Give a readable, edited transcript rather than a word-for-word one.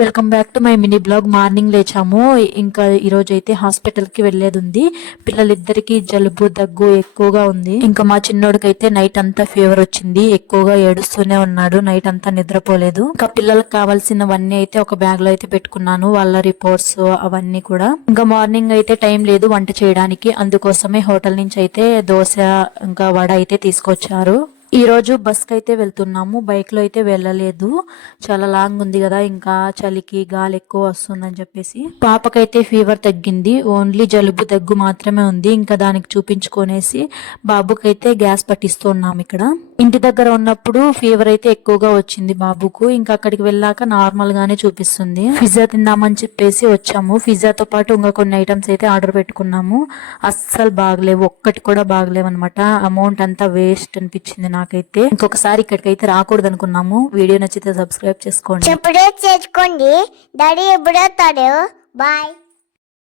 Welcome back to my mini blog. Morning లేచాము. ఇంకా ఈ రోజు అయితే హాస్పిటల్ కి వెళ్లేది ఉంది. పిల్లలిద్దరికి జలుబు దగ్గు ఎక్కువగా ఉంది. ఇంకా మా చిన్నోడికి అయితే నైట్ అంతా ఫీవర్ వచ్చింది. ఎక్కువగా ఏడుస్తూనే ఉన్నాడు. నైట్ అంతా నిద్రపోలేదు. ఇంకా పిల్లలకు కావాల్సినవన్నీ అయితే ఒక బ్యాగ్ లో అయితే పెట్టుకున్నాను. వాళ్ళ రిపోర్ట్స్ అవన్నీ కూడా. ఇంకా మార్నింగ్ అయితే టైం లేదు వంట చేయడానికి. అందుకోసమే హోటల్ నుంచి అయితే దోశ ఇంకా వడ అయితే తీసుకొచ్చారు. ఈ రోజు బస్ కి అయితే వెళ్తున్నాము. బైక్ లో అయితే వెళ్ళలేదు. చాలా లాంగ్ ఉంది కదా, ఇంకా చలికి గాలి ఎక్కువ వస్తుందని చెప్పేసి. పాపకైతే ఫీవర్ తగ్గింది. ఓన్లీ జలుబు దగ్గు మాత్రమే ఉంది. ఇంకా దానికి చూపించుకొనేసి బాబుకైతే గ్యాస్ పట్టిస్తున్నాం. ఇక్కడ ఇంటి దగ్గర ఉన్నప్పుడు ఫీవర్ అయితే ఎక్కువగా వచ్చింది బాబుకు. ఇంకా అక్కడికి వెళ్ళాక నార్మల్ గానే చూపిస్తుంది. పిజ్జా తిందామని చెప్పేసి వచ్చాము. పిజ్జాతో పాటు ఇంకా కొన్ని ఐటమ్స్ అయితే ఆర్డర్ పెట్టుకున్నాము. అస్సలు బాగలేవు, ఒక్కటి కూడా బాగలేవు అనమాట. అమౌంట్ అంతా వేస్ట్ అనిపించింది నాకైతే. ఇంకొకసారి ఇక్కడికైతే రాకూడదు అనుకున్నాము. వీడియో నచ్చితే సబ్స్క్రైబ్ చేసుకోండి. డాడీ ఎప్పుడు వస్తాడు? బాయ్.